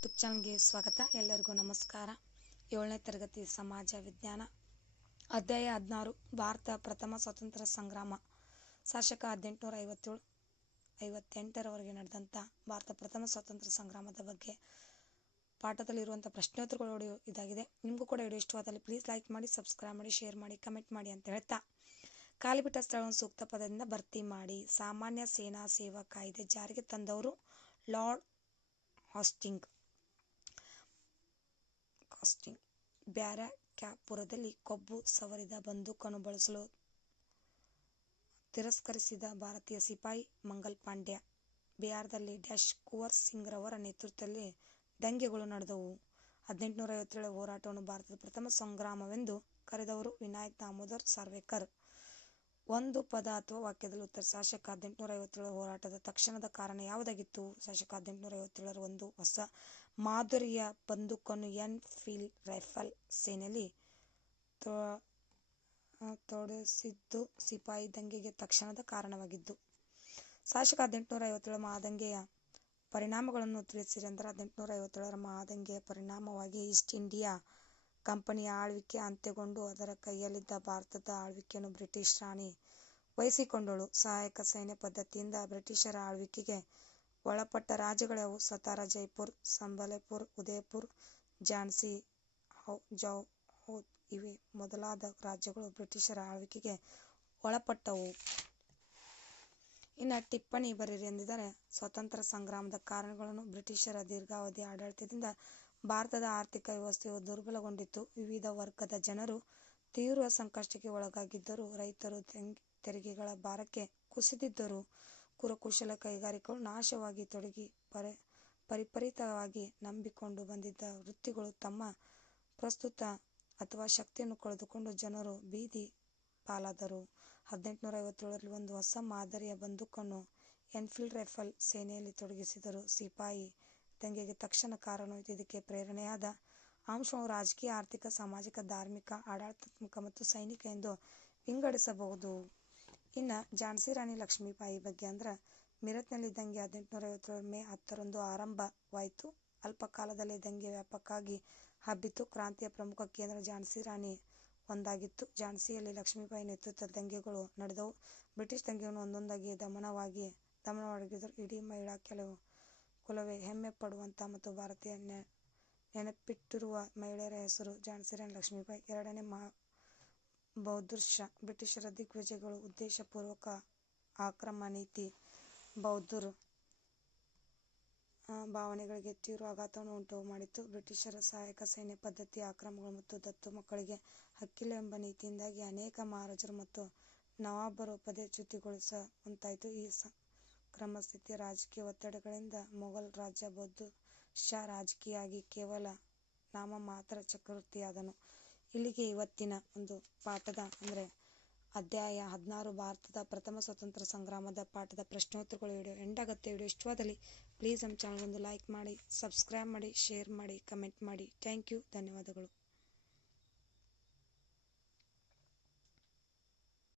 YouTube ಚಾನಲ್ಗೆ ಸ್ವಾಗತ. ಎಲ್ಲರಿಗೂ ನಮಸ್ಕಾರ. ಏಳನೇ ತರಗತಿ ಸಮಾಜ ವಿಜ್ಞಾನ, ಅಧ್ಯಾಯ ಹದಿನಾರು, ಭಾರತ ಪ್ರಥಮ ಸ್ವಾತಂತ್ರ್ಯ ಸಂಗ್ರಾಮ, ಶಾಸಕ ಹದಿನೆಂಟುನೂರ ಐವತ್ತೇಳು, ಐವತ್ತೆಂಟರವರೆಗೆ ನಡೆದಂಥ ಭಾರತ ಪ್ರಥಮ ಸ್ವಾತಂತ್ರ್ಯ ಸಂಗ್ರಾಮದ ಬಗ್ಗೆ ಪಾಠದಲ್ಲಿರುವಂಥ ಪ್ರಶ್ನೋತ್ತರಗಳು ಇದಾಗಿದೆ. ನಿಮಗೂ ಕೂಡ ವಿಡಿಯೋ ಇಷ್ಟವಾದಲ್ಲಿ ಪ್ಲೀಸ್ ಲೈಕ್ ಮಾಡಿ ಸಬ್ಸ್ಕ್ರೈಬ್ ಮಾಡಿ ಶೇರ್ ಮಾಡಿ ಕಮೆಂಟ್ ಮಾಡಿ ಅಂತ ಹೇಳ್ತಾ ಖಾಲಿ ಬಿಟ್ಟ ಸ್ಥಳವನ್ನು ಸೂಕ್ತ ಪದದಿಂದ ಭರ್ತಿ ಮಾಡಿ ಸಾಮಾನ್ಯ ಸೇನಾ ಸೇವಾ ಕಾಯ್ದೆ ಜಾರಿಗೆ ತಂದವರು ಲಾರ್ಡ್ ಹಾಸ್ಟಿಂಗ್ ಕಾಸ್ಟಿಂಗ್ ಬ್ಯಾರಕ್ಯಾಪುರದಲ್ಲಿ ಕೊಬ್ಬು ಸವರಿದ ಬಂದೂಕನ್ನು ಬಳಸಲು ತಿರಸ್ಕರಿಸಿದ ಭಾರತೀಯ ಸಿಪಾಯಿ ಮಂಗಲ್ ಪಾಂಡ್ಯ. ಬಿಹಾರದಲ್ಲಿ ಡ್ಯಾಶ್ ಕುವರ್ ಸಿಂಗ್ ರವರ ನೇತೃತ್ವದಲ್ಲಿ ದಂಗೆಗಳು ನಡೆದವು. ಹದಿನೆಂಟುನೂರ ಐವತ್ತೇಳು ಹೋರಾಟವನ್ನು ಭಾರತದ ಪ್ರಥಮ ಸಂಗ್ರಾಮವೆಂದು ಕರೆದವರು ವಿನಾಯಕ್ ದಾಮೋದರ್ ಸಾರ್ವೇಕರ್. ಒಂದು ಪದ ಅಥವಾ ವಾಕ್ಯದಲ್ಲಿ ಉತ್ತರ, ಶಾಸಕ ಹದಿನೆಂಟುನೂರ ಐವತ್ತೇಳು ಹೋರಾಟದ ತಕ್ಷಣದ ಕಾರಣ ಯಾವುದಾಗಿತ್ತು? ಶಾಸಕ ಹದಿನೆಂಟುನೂರ ಐವತ್ತೇಳರ ಒಂದು ಹೊಸ ಮಾದರಿಯ ಬಂದೂಕನ್ನು ಎನ್ ಫೀಲ್ ರೈಫಲ್ ಸೇನೆಯಲ್ಲಿ ತೊಡಸಿದ್ದು ಸಿಪಾಯಿ ದಂಗೆಗೆ ತಕ್ಷಣದ ಕಾರಣವಾಗಿದ್ದು. ಶಾಸಕ ಹದಿನೆಂಟುನೂರ ಐವತ್ತೇಳು ಮಹಾದಂಗೆಯ ಪರಿಣಾಮಗಳನ್ನು ತಿಳಿಸಿರಿ ಅಂದರೆ ಹದಿನೆಂಟುನೂರ ಐವತ್ತೇಳರ ಮಹಾದಂಗೆಯ ಪರಿಣಾಮವಾಗಿ ಈಸ್ಟ್ ಇಂಡಿಯಾ ಕಂಪನಿಯ ಆಳ್ವಿಕೆ ಅಂತ್ಯಗೊಂಡು ಅದರ ಕೈಯಲ್ಲಿದ್ದ ಭಾರತದ ಆಳ್ವಿಕೆಯನ್ನು ಬ್ರಿಟಿಷ್ ರಾಣಿ ವಹಿಸಿಕೊಂಡಳು. ಸಹಾಯಕ ಸೈನ್ಯ ಪದ್ಧತಿಯಿಂದ ಬ್ರಿಟಿಷರ ಆಳ್ವಿಕೆಗೆ ಒಳಪಟ್ಟ ರಾಜ್ಯಗಳ್ಯಾವು ಸತಾರಾ, ಜೈಪುರ್, ಸಂಬಲೆಪುರ್, ಉದಯಪುರ್, ಝಾನ್ಸಿ ಜೌಹರ್ ಇವೆ. ಮೊದಲಾದ ರಾಜ್ಯಗಳು ಬ್ರಿಟಿಷರ ಆಳ್ವಿಕೆಗೆ ಒಳಪಟ್ಟವು. ಇನ್ನು ಟಿಪ್ಪಣಿ ಬರೀರಿ ಎಂದಿದ್ದಾರೆ. ಸ್ವಾತಂತ್ರ್ಯ ಸಂಗ್ರಾಮದ ಕಾರಣಗಳನ್ನು ಬ್ರಿಟಿಷರ ದೀರ್ಘಾವಧಿ ಆಡಳಿತದಿಂದ ಭಾರತದ ಆರ್ಥಿಕ ವ್ಯವಸ್ಥೆಯು ದುರ್ಬಲಗೊಂಡಿತ್ತು. ವಿವಿಧ ವರ್ಗದ ಜನರು ತೀವ್ರ ಸಂಕಷ್ಟಕ್ಕೆ ಒಳಗಾಗಿದ್ದರು ರೈತರು ತೆರಿಗೆಗಳ ಭಾರಕ್ಕೆ ಕುಸಿದಿದ್ದರು. ಕುರಕುಶಲ ಕೈಗಾರಿಕೆಗಳು ನಾಶವಾಗಿ ತೊಡಗಿ ಪರಿ, ಪರಿಪರಿತವಾಗಿ ನಂಬಿಕೊಂಡು ಬಂದಿದ್ದ ವೃತ್ತಿಗಳು ತಮ್ಮ ಪ್ರಸ್ತುತ ಅಥವಾ ಶಕ್ತಿಯನ್ನು ಕಳೆದುಕೊಂಡು ಜನರು ಬೀದಿ ಪಾಲಾದರು. ಹದಿನೆಂಟುನೂರ ಐವತ್ತೇಳರಲ್ಲಿ ಒಂದು ಹೊಸ ಮಾದರಿಯ ಬಂದೂಕನ್ನು ಎನ್ಫೀಲ್ಡ್ ರೈಫಲ್ ಸೇನೆಯಲ್ಲಿ ತೊಡಗಿಸಿದರು. ಸಿಪಾಯಿ ದಂಗೆಗೆ ತಕ್ಷಣ ಕಾರಣ ಇದಕ್ಕೆ ಪ್ರೇರಣೆಯಾದ ಅಂಶವು ರಾಜಕೀಯ, ಆರ್ಥಿಕ, ಸಾಮಾಜಿಕ, ಧಾರ್ಮಿಕ, ಆಡಳಿತಾತ್ಮಕ ಮತ್ತು ಸೈನಿಕ ಎಂದು ವಿಂಗಡಿಸಬಹುದು. ಇನ್ನು ಝಾನ್ಸಿ ರಾಣಿ ಲಕ್ಷ್ಮೀಬಾಯಿ ಬಗ್ಗೆ ಅಂದ್ರೆ ಮಿರತ್ನಲ್ಲಿ ದಂಗೆ ಹದಿನೆಂಟುನೂರ ಐವತ್ತೇಳು ಮೇ ಹತ್ತರಂದು ಆರಂಭವಾಯಿತು. ಅಲ್ಪ ಕಾಲದಲ್ಲೇ ದಂಗೆ ವ್ಯಾಪಕವಾಗಿ ಹಬ್ಬಿತು ಕ್ರಾಂತಿಯ ಪ್ರಮುಖ ಕೇಂದ್ರ ಝಾನ್ಸಿ ರಾಣಿ ಒಂದಾಗಿತ್ತು. ಝಾನ್ಸಿಯಲ್ಲಿ ಲಕ್ಷ್ಮೀಬಾಯಿ ನೇತೃತ್ವದ ದಂಗೆಗಳು ನಡೆದವು. ಬ್ರಿಟಿಷ್ ದಂಗೆಯನ್ನು ಒಂದೊಂದಾಗಿ ದಮನವಾಗಿ ದಮನವಾಗಿದ್ದರು ಇಡೀ ಮಹಿಳಾ ಕೆಲವು ಕುಲವೇ ಹೆಮ್ಮೆ ಪಡುವಂಥ ಮತ್ತು ಭಾರತೀಯ ನೆನಪಿಟ್ಟಿರುವ ಮಹಿಳೆಯರ ಹೆಸರು ಝಾನ್ಸಿ ರಾಣಿ ಲಕ್ಷ್ಮೀಬಾಯಿ. ಎರಡನೇ ಮಹಾ ಬೌದ್ಧರ್ ಬ್ರಿಟಿಷರ ದಿಗ್ವಿಜಯಗಳು, ಉದ್ದೇಶಪೂರ್ವಕ ಆಕ್ರಮ ನೀತಿ, ಬೌದ್ಧರ ಭಾವನೆಗಳಿಗೆ ತೀವ್ರ ಆಘಾತವನ್ನು ಉಂಟು ಮಾಡಿತು. ಬ್ರಿಟಿಷರ ಸಹಾಯಕ ಸೈನ್ಯ ಪದ್ಧತಿ, ಆಕ್ರಮಗಳು ಮತ್ತು ದತ್ತು ಮಕ್ಕಳಿಗೆ ಹಕ್ಕಿಲ್ಲ ಎಂಬ ನೀತಿಯಿಂದಾಗಿ ಅನೇಕ ಮಹಾರಾಜರು ಮತ್ತು ನವಾಬರು ಪದಚ್ಯುತಿಗೊಳಿಸುವಂತಾಯಿತು ಈ ಕ್ರಮ ಸ್ಥಿತಿಯ ರಾಜಕೀಯ ಒತ್ತಡಗಳಿಂದ ಮೊಘಲ್ ರಾಜ್ಯ ಬೌದ್ಧ ಶಾ ರಾಜಕೀಯವಾಗಿ ಕೇವಲ ನಾಮಮಾತ್ರ ಚಕ್ರವರ್ತಿಯಾದನು. ಇಲ್ಲಿಗೆ ಇವತ್ತಿನ ಒಂದು ಪಾಠದ ಅಂದರೆ ಅಧ್ಯಾಯ ಹದಿನಾರು ಭಾರತದ ಪ್ರಥಮ ಸ್ವಾತಂತ್ರ್ಯ ಸಂಗ್ರಾಮದ ಪಾಠದ ಪ್ರಶ್ನೋತ್ತರಗಳು ವಿಡಿಯೋ ಎಂಡಾಗುತ್ತೆ ವಿಡಿಯೋ ಇಷ್ಟವಾದಲ್ಲಿ ಪ್ಲೀಸ್ ನಮ್ಮ ಚಾನಲ್ ಒಂದು ಲೈಕ್ ಮಾಡಿ ಸಬ್ಸ್ಕ್ರೈಬ್ ಮಾಡಿ ಶೇರ್ ಮಾಡಿ ಕಮೆಂಟ್ ಮಾಡಿ. ಥ್ಯಾಂಕ್ ಯು ಧನ್ಯವಾದಗಳು.